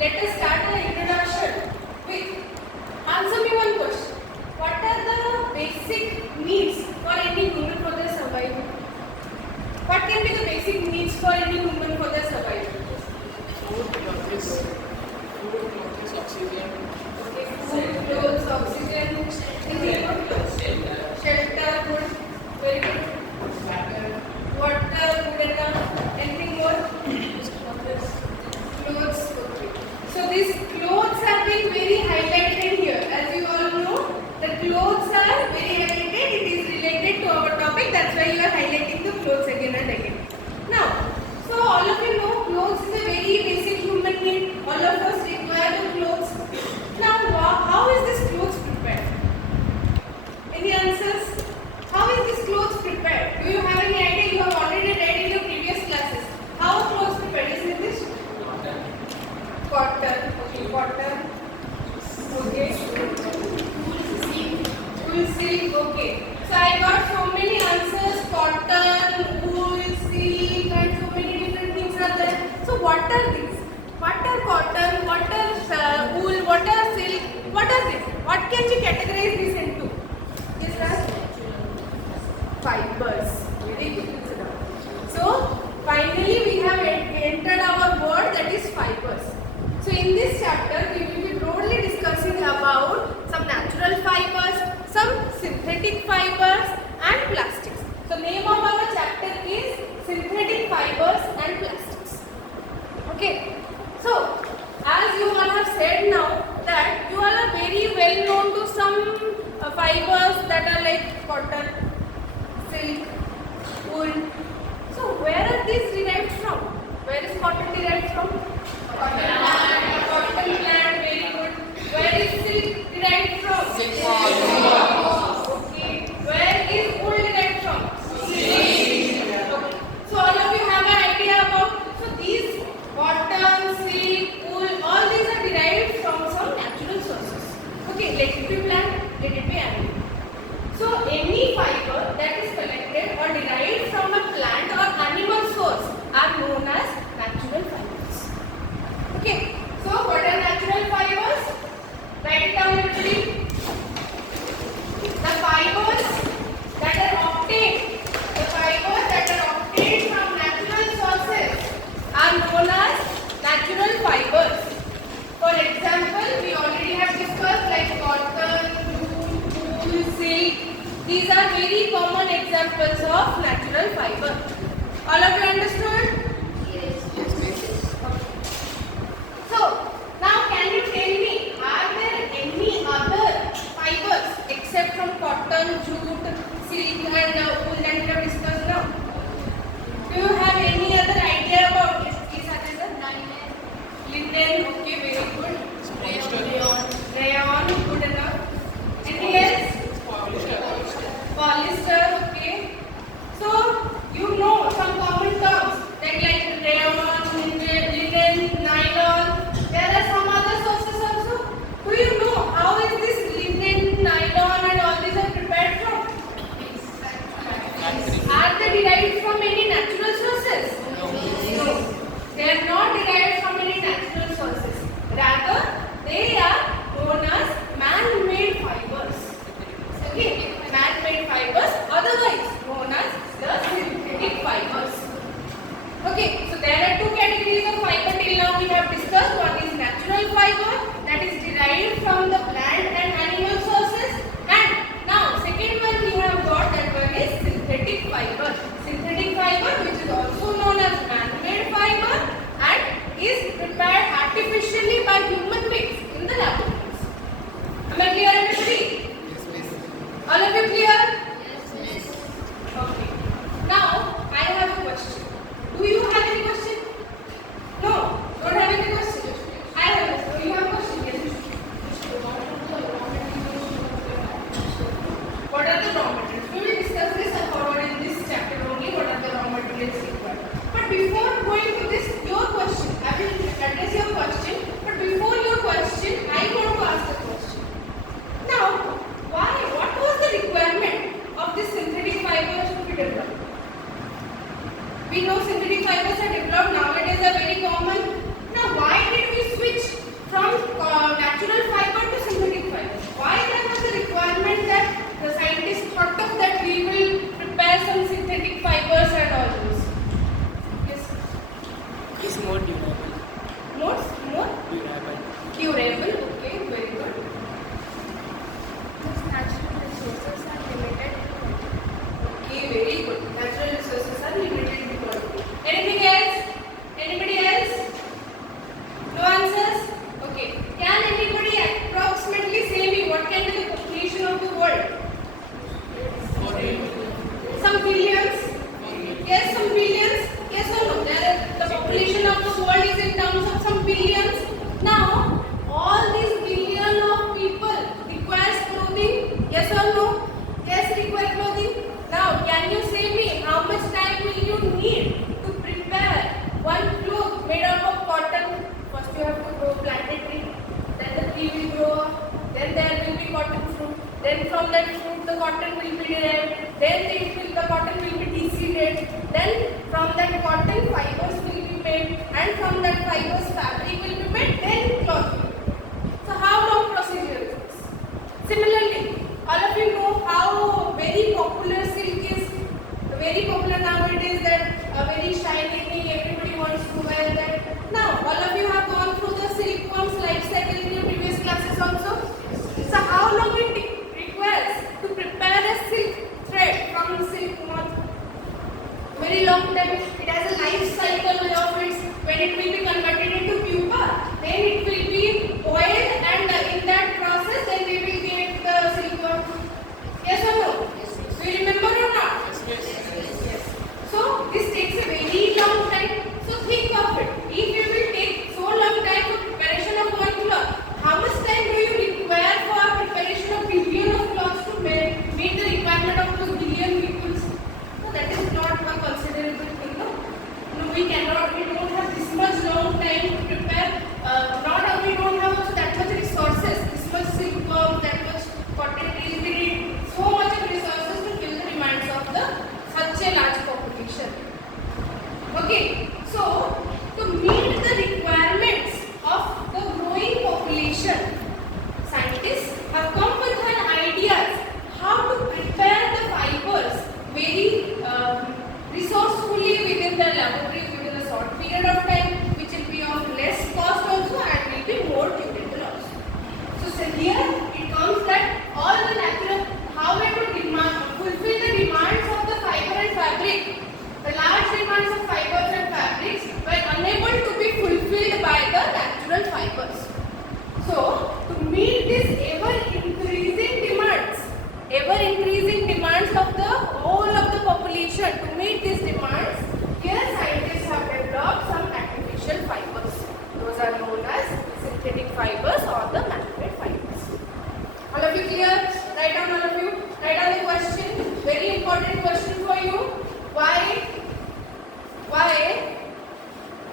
let us start the introduction with answer me one question. What are the basic needs for any human for their survival? What can be the basic needs for any human for their survival? Food, clothes, oxygen. Okay, food, clothes, oxygen, anything more? Shelter, good, very good. Water, good enough. Anything more? Clothes, okay. So these clothes have been very highlighted here. As you all know, the clothes are very highlighted. It is related to our topic. That's why you are highlighting the clothes again and again. Now, so all of you know clothes is a very basic human need. All of us require the clothes. Now, how is this clothes prepared? Any answers? How is this clothes prepared? Do you have any idea? You have already read in your previous classes. How are clothes prepared? Isn't this? Cotton. Okay, cotton. Okay. Wool silk. Okay. So I got so many answers. Cotton, wool, silk, and so many different things are there. So what are these? What are cotton? What are wool? What are silk? What are this? What can you categorize this into? Is that fibers? Very good. So finally we have entered our word, that is fibers. So in this chapter we will be broadly discussing about some natural fibers, some synthetic fibers and plastics. So name of our chapter is synthetic fibers and plastics. Okay. So as you all have said now that you all are very well known to some fibers that are like cotton, silk, wool. So where are these derived from? Where is cotton derived from? Cotton plant. Cotton plant, very good. Where is silk derived from? Silk. Okay. Where is wool derived from? Silk. Okay. So all of you have an idea about, so these cotton, silk, wool, all these are derived from some natural sources. Okay, let it be plant, let it be animal. So any fiber that is collected or derived from a plant or animal source are known as natural fibers. Okay, so what are natural fibers? Write it down everybody. The fibers that are obtained, from natural sources are known as natural fibers. For example, we already have discussed like cotton, wool, silk. These are very common examples of natural fiber. All of you understood? Yes. Okay. So, now can you tell me, are there any other fibers except from cotton, jute, silk and wool that we have discussed now? Do you have any other idea about this? Please answer. Linen, okay, very good. Rayon, good enough. Anything else? Polyester, okay. So, you know some common terms that like rayon, linen, nylon. There are some other sources also. Do you know how is this linen, nylon and all these are prepared from? Are they derived from any natural sources? No. They are not derived from any natural sources. Rather, they are known as man-made fibers. Okay, man-made fibers, otherwise known as the synthetic fibers. Okay, so there are two categories of fiber till now we have discussed. One is natural fiber that is derived from the plant and animal sources, and now second one we have got, that one is synthetic fiber. Synthetic fiber, which is also known as man-made fiber and is prepared artificially by human beings in the laboratories. Am I clear everybody? All of you clear? Yes. Okay. Now, I have a question. Do you have any question? No? Don't have any question? I have a question. Do you have a question? Yes. What are the raw materials? We will discuss this forward in this chapter only. What are the raw materials required? But before going to this, your question, I will address your question. But before your question, I want to ask a question. Now, what was the requirement of this synthetic fibers to be developed? We know synthetic fibers are developed nowadays, are very common. Now, why did we switch from natural fiber to synthetic fiber. Why there was a requirement that the scientists thought of that we will prepare some synthetic fibers and all those? Yes. Is more durable. More Durable. durable. Okay, very good. Natural resources are limited. Okay, very good. Natural resources are limited in quality. Anything else? Anybody else? No answers? Okay. Can anybody approximately say me what can be the population of the world? 4 billion. Some billions? Yes, some billions? Yes or no? The population of the world is in terms of some billions. Now, all these billion of people requires clothing? Yes or no? Yes, require clothing. Now, can you say me how much time will you need to prepare one cloth made out of cotton? First you have to plant a tree, then the tree will grow up, then there will be cotton fruit, then from that fruit the cotton will be derived, then the cotton will be deseeded, then from that cotton fibers will be made, and from that fibers fabric will be made, then cloth will be made. So how long procedure is this? Similarly, all of you know how very popular silk is. Very popular nowadays, that very shiny thing, everybody wants to wear that. Now, all of you have gone through the silkworm's life cycle in your previous classes also. So how long it requires to prepare a silk thread from silk moth? Very long time. It has a life cycle of its. When it will be converted into pupa, then it will be boiled, and in that process then we will get the silkworm. Yes or no? Do you remember or not? Yes. Yes. So this takes a very long time. So think of it. If you will take so long time for preparation of one cloth, how much time do you require for preparation of billion of cloths to meet the requirement of those billion people? So that is not a considerable thing. No, we cannot. We don't have this much long time to prepare. We don't have also that much resources. This much silkworm, that much cotton trees. We need so much of resources to fill the demands of such a large population. Okay, so to meet the requirements of the growing population, scientists have come with an ideas how to prepare the fibers very resourcefully within the laboratory within a short period of time, which will be of less cost also and will be more durable also. So here it comes that all the natural, however, fulfill the demands of the fiber and fabric. The large demands of fibers and fabrics were unable to be fulfilled by the natural fibers. So, to meet these ever-increasing demands of the whole of the population, to meet these demands, here scientists have developed some artificial fibers. Those are known as synthetic fibers or the man-made fibers. All of you clear? Write down, all of you. Write down the question. Very important question for you. Why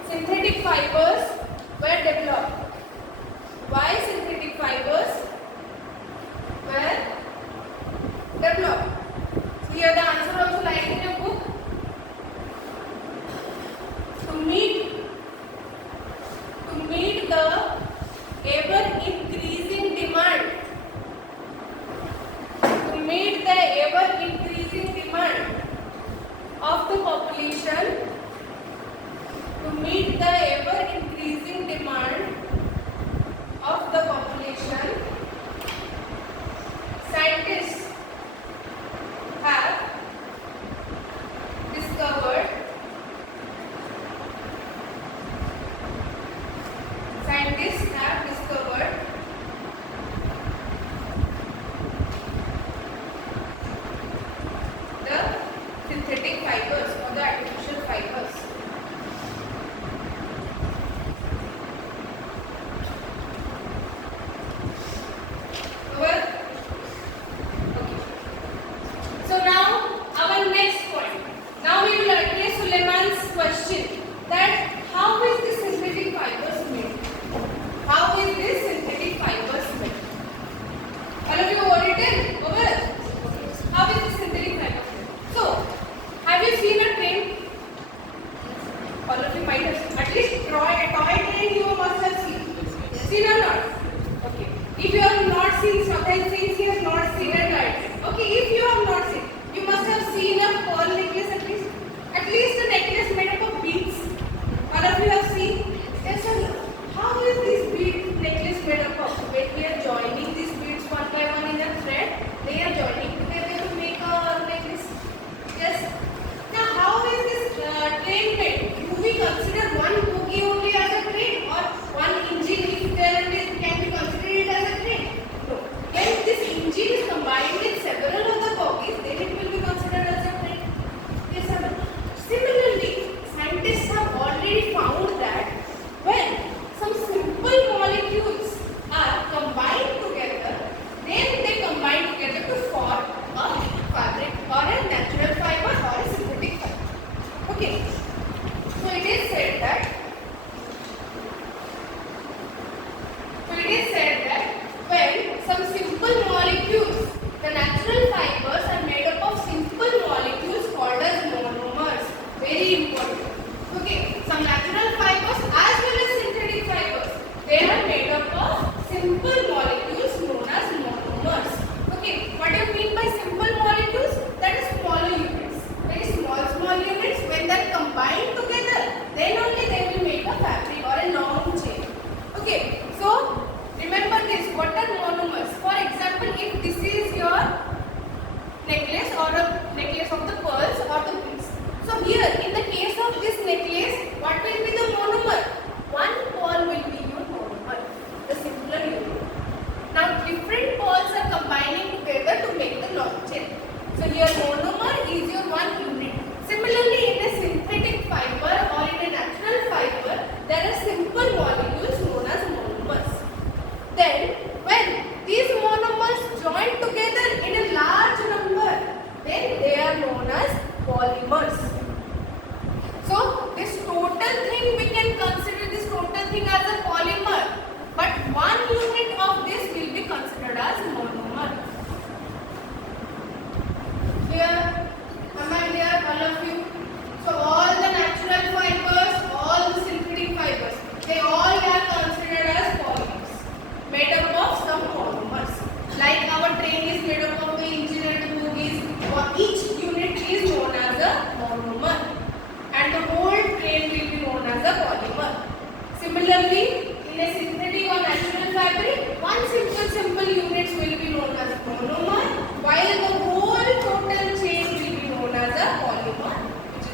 synthetic fibers were developed? Why synthetic fibers were developed? Here the answer also lies in your book. To meet the ever increasing demand. To meet the ever increasing demand of the population. To meet the ever increasing demand of the population, scientists have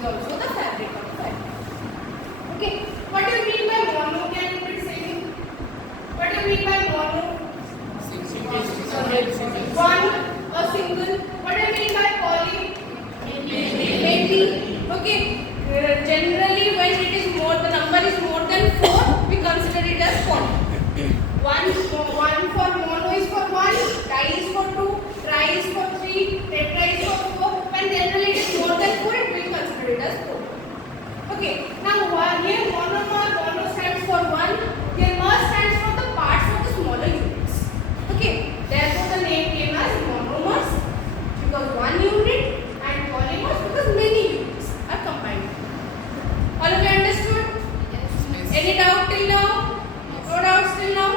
is also the fabric of the fabric. Okay. What do you mean by mono? Can you please say it? What do you mean by mono? One or single. What do you mean by poly? Many. Okay. Generally, when it is more, the number is more than 4, we consider it as poly. One for mono is for 1, di is for 2, tri is for 3, tetra is for 4. When generally it is more than 4, we will consider it as 4. Okay. Now here mono stands for 1. Here mer stands for the parts of the smaller units. Okay. Therefore the name came as monomers because 1 unit, and polymers because many units are combined. All of you understood? Yes. Any doubt till now? No doubts till now?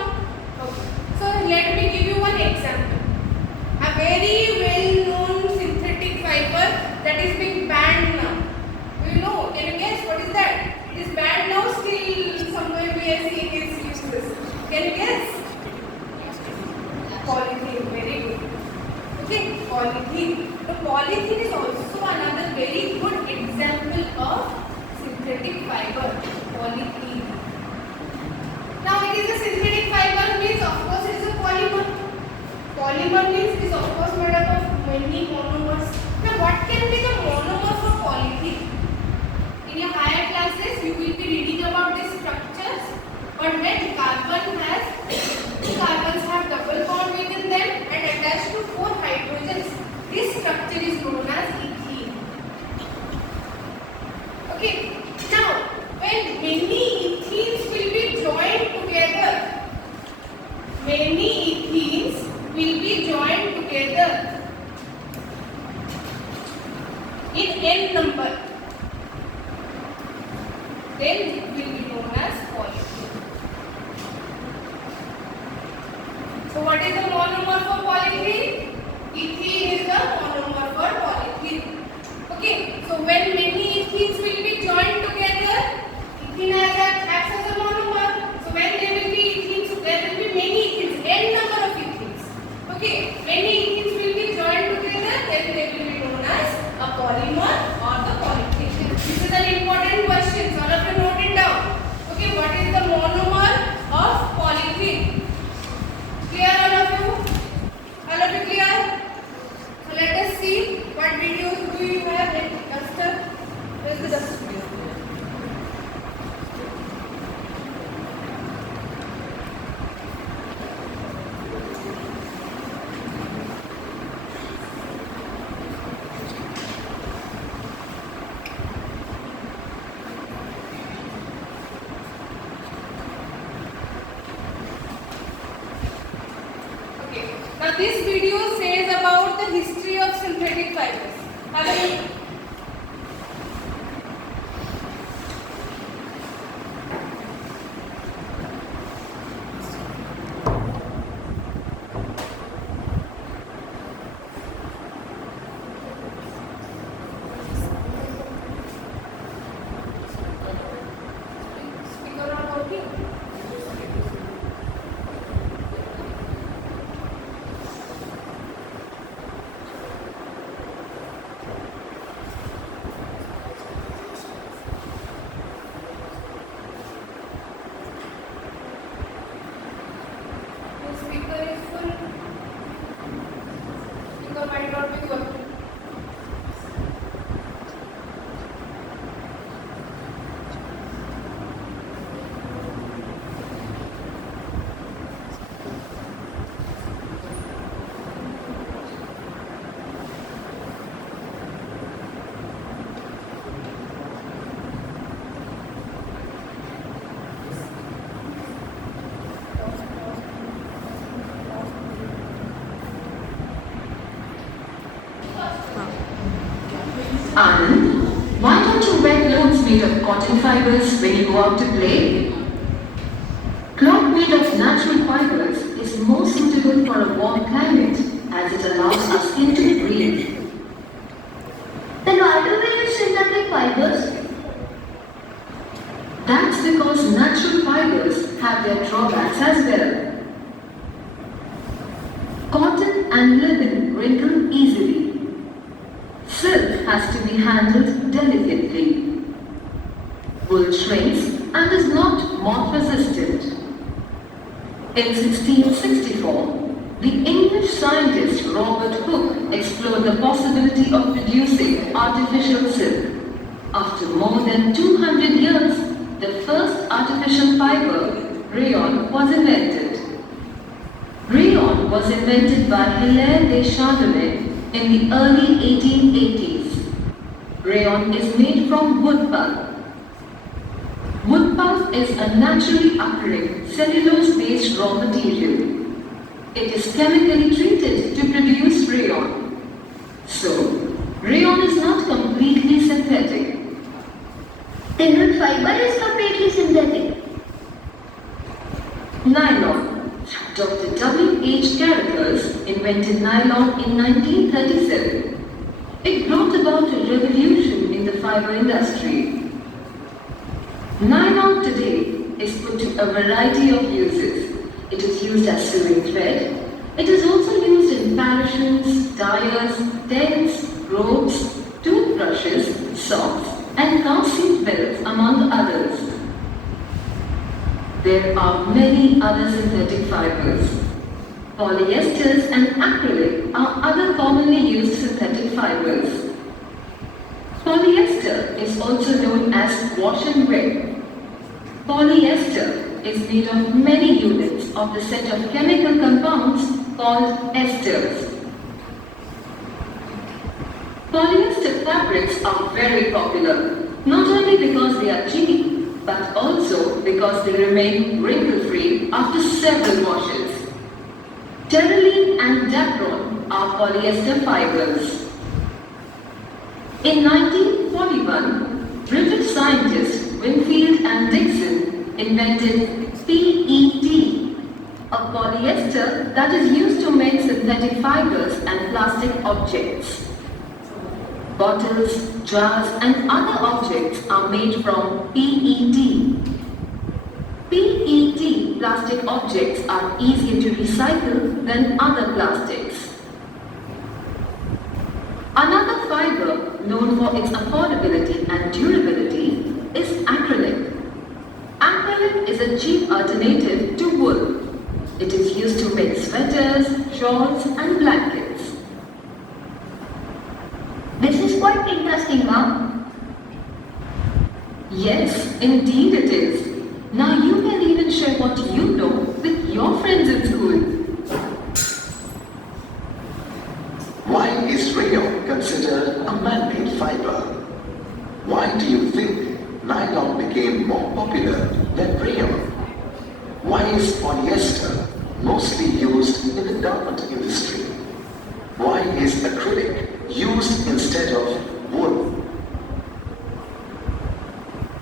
Okay. So let me give you one example. A very well-known synthetic fiber that is being banned now. Do you know? Can you guess what is that? It is banned now. Still somewhere we are seeing its uses. Can you guess? Polythene. Very good. Okay, polythene. The polythene is also another very good example of synthetic fiber. Polythene. Now it is a synthetic fiber means of course it is a polymer. Polymer means it is of course made up of many monomers. Now what can be the monomer for polythene? In your higher classes you will be reading about these structures, but when carbons have double bond within them and attached to 4 hydrogens, this structure is known as ethene. Okay. Now when many ethenes will be joined together, in n number, then it will be known as polythene. So what is the monomer for polythene? Ethene is the monomer for polythene. Okay, so when many ethenes will be joined together, ethene acts as a monomer. So when there will be ethenes, there will be many ethenes, n number of ethenes. Okay, many ethenes will be joined together, then they will be known as a polymer or the polythene. This is an important question, so all of you note it down. Okay, what is the monomer of polythene? Clear all of you? All of you clear? So let us see what videos do you have in duster. Where is the duster? Now this video says about the history of synthetic fibers. Speaker not working. Speaker is full. Speaker might not be working. Anand, why don't you wear clothes made of cotton fibers when you go out to play? Cloth made of natural fibers is more suitable for a warm climate as it allows our skin to breathe. Then why do we use synthetic fibers? That's because natural fibers have their drawbacks as well. Cotton and linen wrinkle easily. Silk has has to be handled delicately. Wool shrinks and is not moth resistant. In 1664, the English scientist Robert Hooke explored the possibility of producing artificial silk. After more than 200 years, the first artificial fiber, rayon, was invented. Rayon was invented by Hilaire de Chardonnay in the early 1880s. Rayon is made from wood pulp. Wood pulp is a naturally occurring cellulose-based raw material. It is chemically treated to produce rayon. So, rayon is not completely synthetic. Then what fiber is completely synthetic? Nylon. Dr. W. H. Carruthers invented nylon in 1937. It brought about a revolution in the fiber industry. Nylon today is put to a variety of uses. It is used as sewing thread. It is also used in parachutes, tires, tents, ropes, toothbrushes, socks, and car seat belts, among others. There are many other synthetic fibers. Polyesters and acrylic are other commonly used synthetic fibers. Polyester is also known as wash and wear. Polyester is made of many units of the set of chemical compounds called esters. Polyester fabrics are very popular, not only because they are cheap, but also because they remain wrinkle-free after several washes. Terylene and dacron are polyester fibers. In 1941, British scientists Winfield and Dixon invented PET, a polyester that is used to make synthetic fibers and plastic objects. Bottles, jars, and other objects are made from PET. PET plastic objects are easier to recycle than other plastics. Another fiber known for its affordability and durability is acrylic. Acrylic is a cheap alternative to wool. It is used to make sweaters, shawls, and blankets. This is quite interesting, Mom. Yes, indeed it is. Now you can even share what you know with your friends in school. Why is rayon considered a man-made fiber? Why do you think nylon became more popular than rayon? Why is polyester mostly used in the garment industry? Why is acrylic used instead of wool?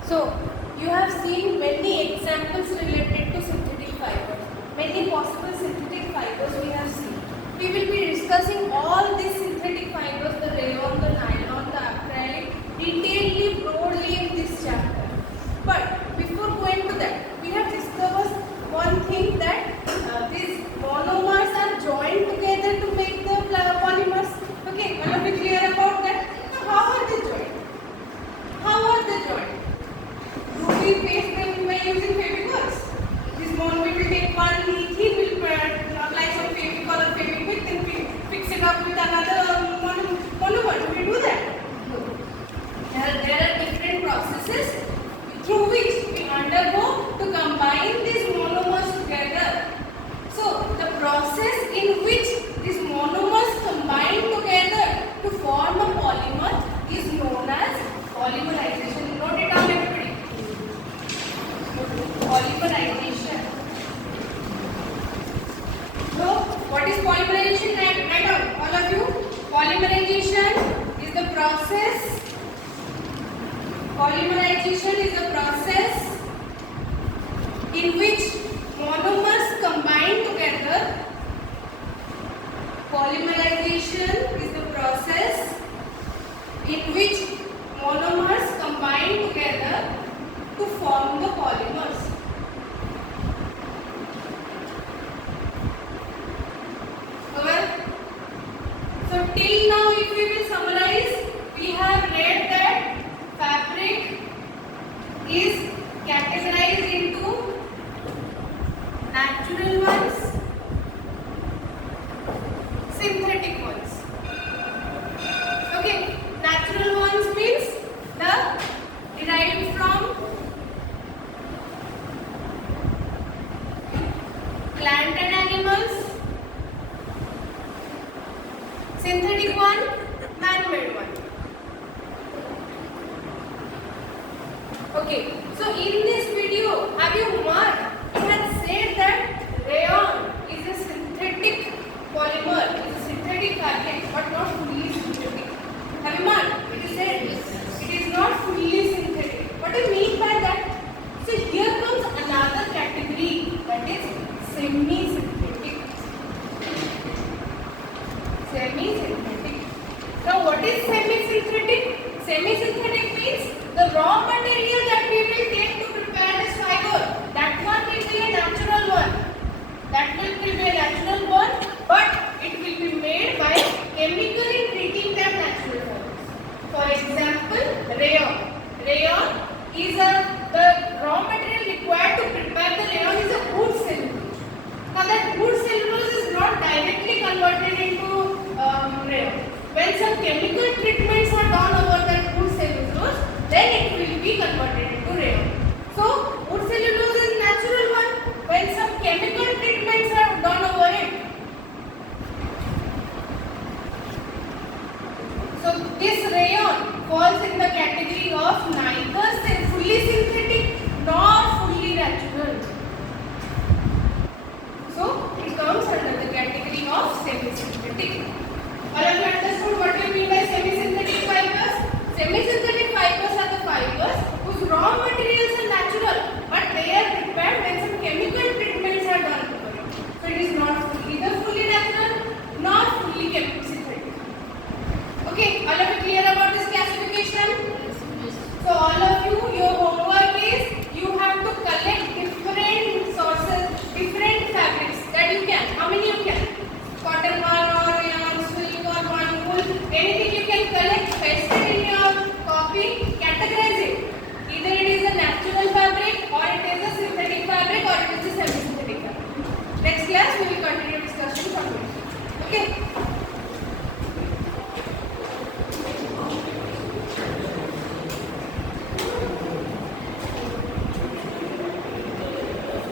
So, you have seen many examples related to synthetic fibers. Many possible synthetic fibers we have seen. We will be discussing all these synthetic fibers, the rayon, the nylon, the acrylic, detailedly, broadly in this chapter. But before going to that, we have discovered one thing that these monomers are joined together to make the polymers. Okay, are we clear about that? Now, how are they joined? How are they joined? Do we paste them by using favicons? This monomer will take one ethene, will apply some favicol or faviquick, then we fix it up with another monomer. Do we do that? No. There are different processes through which we undergo to combine these monomers together. So, the process in which these monomers combine together to form a polymer is known as polymerization. Note it down, everybody. Polymerization. So, what is polymerization? Write down, all of you. Polymerization is the process. Polymerization is the process in which monomers combine together. Polymerization is the process in which monomers combine together to form the polymers. Alright? So till now, if we will summarize, we have Okay, so in this video, have you marked? It has said that rayon is a synthetic polymer, is a synthetic fabric, but not fully synthetic. Have you marked? It is said it is not fully synthetic. What do you mean by that? So here comes another category, that is semi-synthetic. Semi-synthetic. Now what is semi-synthetic? Semi-synthetic means the raw material that we will take to prepare this fiber, that one will be a natural one. That will be a natural one, but it will be made by chemically treating them natural fibers. For example, rayon. Rayon is the raw material required to prepare the rayon is a wood cellulose. Now that wood cellulose is not directly converted into rayon. When some chemical treatments are done over that wood cellulose, then it will be converted into rayon. So wood cellulose is natural one. When some chemical treatments are done over it, so this rayon falls in the category of neither fully synthetic nor fully natural. So it comes under the category of semi-synthetic. All of you understood what we mean by semi-synthetic fibers? Semi-synthetic fibers are the fibers whose raw materials are natural, but they are prepared when some chemical treatments are done to it. So it is not either fully natural nor fully synthetic. Okay, all of you clear about this classification? So all of you, your homework is you have to collect different sources, different fabrics that you can. How many you can? Cotton yarn or yarn, silk or one wool, anything you can collect, paste it in your copy, categorize it. Either it is a natural fabric or it is a synthetic fabric or it is a semi-synthetic fabric. Next class we will continue discussion from here. Okay.